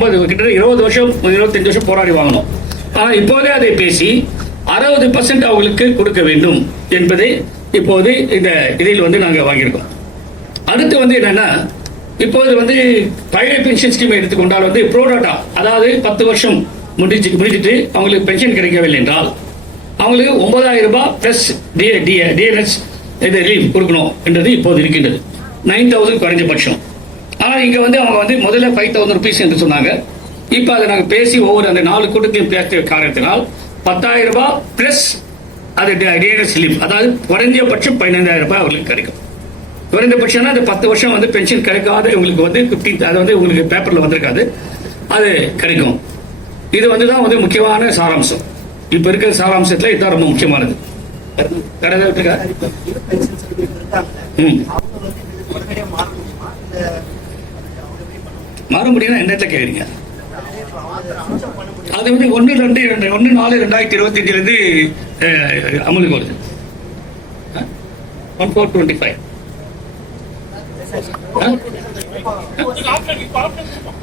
கிட்டத்தட்ட 20 வருஷம் 25 வருஷம் போராடி வாங்கணும். ஆனால் இப்போதே அதை பேசி 60% அவங்களுக்கு கொடுக்க வேண்டும் என்பதை இப்போது இந்த இதில் வந்து நாங்கள் வாங்கியிருக்கோம். அடுத்து வந்து என்னன்னா, இப்போது வந்து பழைய பென்ஷன் ஸ்கீமை எடுத்துக்கொண்டால் வந்து ப்ரோடாட்டா, அதாவது 10 வருஷம் முடிச்சுட்டு அவங்களுக்கு பென்ஷன் கிடைக்கவில்லை என்றால் அவங்களுக்கு 9,000 ரூபாய் பிளஸ் டிஎன்எஸ் ரிலீஃப் கொடுக்கணும் என்றது இப்போது இருக்கின்றது. 9,000 குறைஞ்சபட்சம். ஆனால் இங்கே வந்து அவங்க வந்து முதல்ல 5,000 ருபீஸ் என்று சொன்னாங்க. இப்போ அதை நாங்கள் பேசி ஒவ்வொரு அந்த 4 கூட்டத்தையும் பேசிய காரணத்தினால் 10,000 ரூபாய் பிளஸ் அது டிஎன்எஸ் ரிலீஃப், அதாவது குறைஞ்சபட்சம் 15,000 ரூபாய் அவங்களுக்கு கிடைக்கும். குறைந்தபட்சம்னா அந்த 10 வருஷம் வந்து பென்ஷன் கிடைக்காத உங்களுக்கு வந்து 15, அது வந்து உங்களுக்கு பேப்பரில் வந்திருக்காது, அது கிடைக்கும். இது வந்து தான் வந்து முக்கியமான சாராம்சம். இப்போ இருக்கிற சாராம்சத்தில் இதுதான் ரொம்ப முக்கியமானது. மாற முடியும்னா என்ன கேட்குறீங்க? அது வந்து 1/4/2025 அமலுக்கு வருது.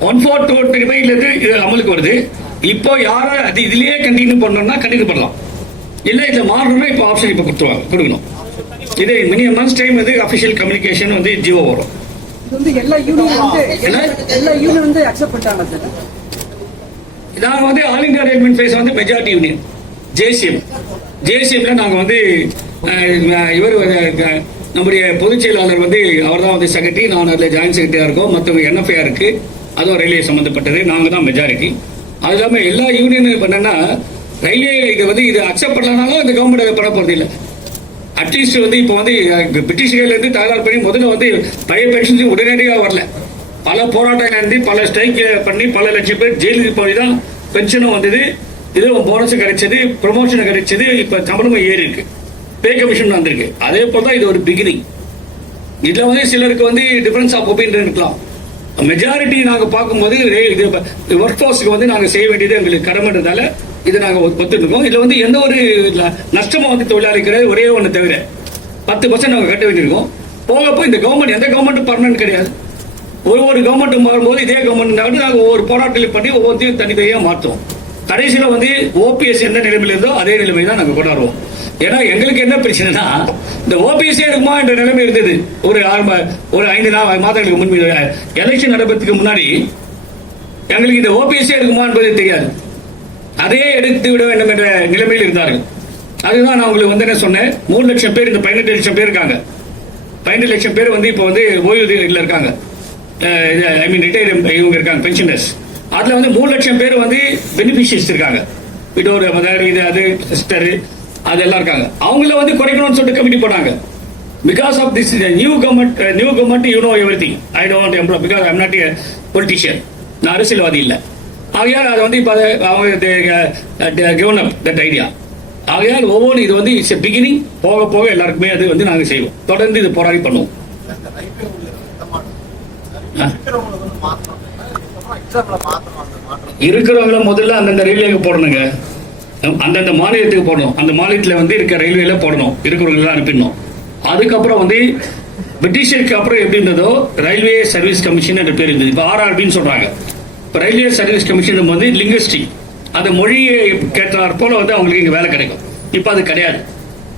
1425 அமலுக்கு வருது. இப்போ யாரும் அது இதுலயே கண்டினியூ பண்ணணும்னா கண்டினியூ பண்ணலாம், இல்லை இதை மாறணும்னா இப்போ ஆப்ஷன் இப்போ கொடுக்கணும். இது மினிமம் மந்த்ஸ் டைம் வந்து அஃபிஷியல் கம்யூனிகேஷன் வந்து ஜியோ வரும். நாங்கள் வந்து ஆல் இந்தியா ரயில்வே ஃபேஸ் வந்து மெஜாரிட்டி யூனியன் ஜேசிஎம்ல நாங்கள் வந்து இவர் நம்முடைய பொதுச் செயலாளர் வந்து அவர் தான் வந்து செக்ரட்டரி, நான் அதில் ஜாயின்ட் செக்ரட்டரியா இருக்கோம். மற்றவங்க என்எஃப்ஐயா இருக்கு, அதுவும் ரயில்வே சம்பந்தப்பட்டது, நாங்கள் தான் மெஜாரிட்டி. அது இல்லாமல் எல்லா யூனியனும் பண்ணனா ரயில்வே இது வந்து இது அக்செப்ட் பண்ணலனாலும் இந்த கவர்மெண்ட் அதை பண்ண போறது இல்லை. அட்லீஸ்ட் வந்து இப்போ வந்து பிரிட்டிஷ்லேருந்து தகராறு பண்ணி முதல்ல வந்து பழைய பென்ஷன் உடனடியாக வரல, பல போராட்டம் நடந்து பல ஸ்ட்ரைக் பண்ணி பல லட்சம் பேர் ஜெயிலுக்கு போய் தான் பென்ஷனும் வந்தது, இது போனஸும் கிடைச்சது, ப்ரொமோஷன் கிடைச்சது, இப்போ சம்பளமும் ஏறி இருக்கு, பே கமிஷன் வந்திருக்கு. அதே போல தான் இது ஒரு பிகினிங். இதுல வந்து சிலருக்கு வந்து டிஃபரன்ஸ் ஆஃப் ஒப்பீனியன் இருக்கலாம். மெஜாரிட்டி நாங்கள் பார்க்கும்போது ஒர்க் ஃபோர்ஸுக்கு வந்து நாங்கள் செய்ய வேண்டியது எங்களுக்கு கடமைன்றதால இதை நாங்கள் ஒத்துருக்கோம். இதில் வந்து எந்த ஒரு நஷ்டமும் வந்து தொழிலாளிக்கிற ஒரே ஒன்று தவிர 10% நாங்கள் கட்ட வேண்டியிருக்கோம். போகப்போ இந்த கவர்மெண்ட் எந்த கவர்மெண்ட்டும் பர்மனன்ட் கிடையாது. ஒவ்வொரு கவர்மெண்ட்டும் மாறும்போது இதே கவர்மெண்ட் நாங்கள் ஒவ்வொரு போராட்டத்தில் பண்ணி ஒவ்வொருத்தையும் தனித்தனியாக மாற்றுவோம். கடைசியில் வந்து ஓபிஎஸ் எந்த நிலைமையில் இருந்தோ அதே நிலைமை தான் நாங்கள் கொண்டாடுவோம். ஏன்னா எங்களுக்கு என்ன பிரச்சனைனா, இந்த ஓபிஎஸ்ஏ இருக்குமா என்ற நிலைமை இருந்தது ஒரு 5 மாதங்களுக்கு முன்பு. எலெக்ஷன் நடப்பதற்கு முன்னாடி எங்களுக்கு இந்த ஓபிஎஸ்ஏ இருக்குமா என்பது தெரியாது, அதே எடுத்து விட வேண்டும் என்ற நிலைமையில் இருந்தார்கள். அதுதான் நான் உங்களுக்கு வந்து என்ன சொன்னேன், 3 லட்சம் பேர், இந்த 18 லட்சம் பேர் இருக்காங்க. 18 லட்சம் பேர் வந்து இப்போ வந்து ஓய்வூதியில் இருக்காங்க, ஐ மீன் ரிட்டையர்ட் இவங்க இருக்காங்க, பென்ஷனர்ஸ். அதுல வந்து 3 லட்சம் பேர் வந்து பெனிஃபிஷியரிஸ் இருக்காங்க, விடோர், இது அது சிஸ்டர், அதெல்லாம் இருக்காங்க. அவங்கள வந்து குறைக்கணும்னு சொல்லிட்டு கமிட்டி போட்டாங்க. Because of this new government you know everything. I don't employ because I am not a politician, நான் அரசியல்வாதி இல்லை. ஆகையால் அது வந்து இப்போ கிவன் அப் தட் ஐடியா. ஆகையால் ஒவ்வொரு இது வந்து இட்ஸ் எ பிகினிங். போக போக எல்லாருக்குமே அது வந்து நாங்கள் செய்வோம், தொடர்ந்து இது போராடி பண்ணுவோம். இருக்கிறவங்கள முதல்ல அந்தந்த ரயில்வேக்கு போடணுங்க, அந்தந்த மாநிலத்துக்கு போடணும், அந்த மாநிலத்தில் வந்து இருக்க ரயில்வேல போடணும், இருக்கிறவங்க அனுப்பிடணும். அதுக்கப்புறம் வந்து பிரிட்டிஷருக்கு அப்புறம் எப்படி இருந்ததோ ரயில்வே சர்வீஸ் கமிஷன் என்ற பேர் இருந்தது, இப்போ ஆர்ஆர்பின்னு சொல்றாங்க. இப்போ ரயில்வே சர்வீஸ் கமிஷன் வந்து லிங்குவிஸ்டிக், அந்த மொழியை கேட்டார் போல வந்து அவங்களுக்கு இங்கே வேலை கிடைக்கும். இப்போ அது கிடையாது.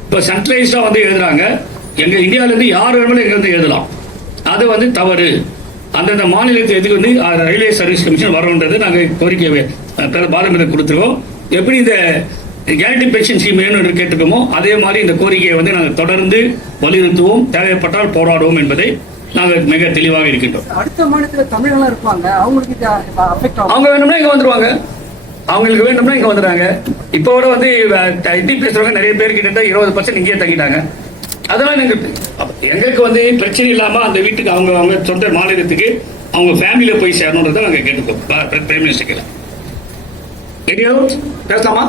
இப்போ சென்ட்ரலைஸ்டா வந்து எழுதுறாங்க, எங்க இந்தியாவிலேருந்து யார் வேணுமாலும் எங்க இருந்து எழுதலாம், அது வந்து தவறு. அந்தந்த மாநிலத்தை எதுக்கு வந்து ரயில்வே சர்வீஸ் கமிஷன் வரணுன்றது நாங்கள் கோரிக்கை பாரம்பரியம் கொடுத்துருவோம். எப்படி இந்த கேரண்டி பென்ஷன் ஸ்கீம் வேணும் என்று கேட்டுக்கோமோ அதே மாதிரி இந்த கோரிக்கையை வந்து நாங்கள் தொடர்ந்து வலியுறுத்துவோம், தேவைப்பட்டால் போராடுவோம் என்பதை நாங்கள் மிக தெளிவாக இருக்கின்றோம். அடுத்த மாநிலத்தில் தமிழர்கள் இருப்பாங்க, அவங்க வேணும்னா இங்க வந்துருவாங்க, அவங்களுக்கு வேணும்னா இங்க வந்துடுறாங்க. இப்போ கூட வந்து ஹிந்தி பேசுறவங்க நிறைய பேர் கிட்ட 20% இங்கேயே தங்கிட்டாங்க. அதெல்லாம் எங்களுக்கு வந்து பிரச்சனை இல்லாம அந்த வீட்டுக்கு அவங்க சொந்த மாநிலத்துக்கு அவங்க ஃபேமிலியில போய் சேரணுன்றதை நாங்கள் கேட்டுக்கோம். பிரைம் மினிஸ்டர் பேசலாமா?